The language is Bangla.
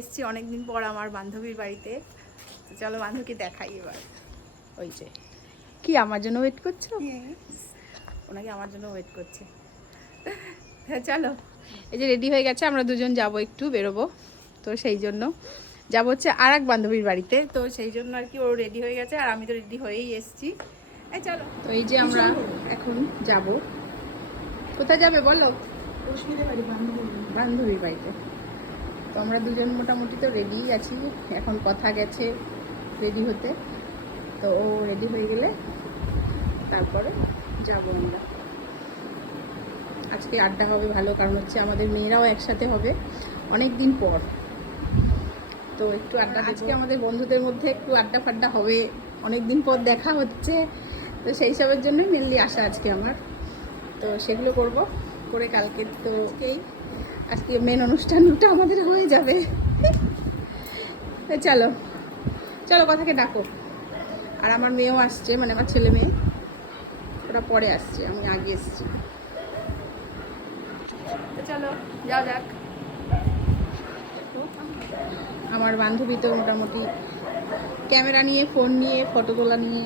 এসছি অনেকদিন পর আমার বান্ধবীর বাড়িতে। চলো বান্ধবীকে দেখাই এবার। ওই যে কি আমার জন্য ওয়েট করছো? ওনাকে আমার জন্য ওয়েট করছে। হ্যাঁ চলো, এই যে রেডি হয়ে গেছে, আমরা দুজন যাব, একটু বেরোবো। তো সেই জন্য যাবো হচ্ছে আর এক বান্ধবীর বাড়িতে। তো সেই জন্য আর কি ও রেডি হয়ে গেছে, আর আমি তো রেডি হয়েই এসছি। এই চলো, তো এই যে আমরা এখন যাব। কোথায় যাবে বলো? বান্ধবীর বাড়িতে। তো আমরা দুজন মোটামুটি তো রেডিই আছি, এখন কথা গেছে রেডি হতে। তো ও রেডি হয়ে গেলে তারপরে যাবো আমরা। আজকে আড্ডা হবে ভালো, কারণ হচ্ছে আমাদের মেয়েরাও একসাথে হবে অনেক দিন পর। তো একটু আড্ডা, আজকে আমাদের বন্ধুদের মধ্যে একটু আড্ডা ফাড্ডা হবে, অনেক দিন পর দেখা হচ্ছে। তো সেই সবের জন্যই মেনলি আসা আজকে আমার। তো সেগুলো করব, করে কালকে তো আজকে মেন অনুষ্ঠানটা আমাদের হয়ে যাবে। চলো চলো, কথাকে ডাকো। আর আমার মেয়েও আসছে, মানে আমার ছেলে মেয়ে, ওরা পরে আসছে, আমি আগে এসছি। তো চলো যাও যাক। আমার বান্ধবী তো মোটামুটি ক্যামেরা নিয়ে, ফোন নিয়ে, ফটো তোলা নিয়ে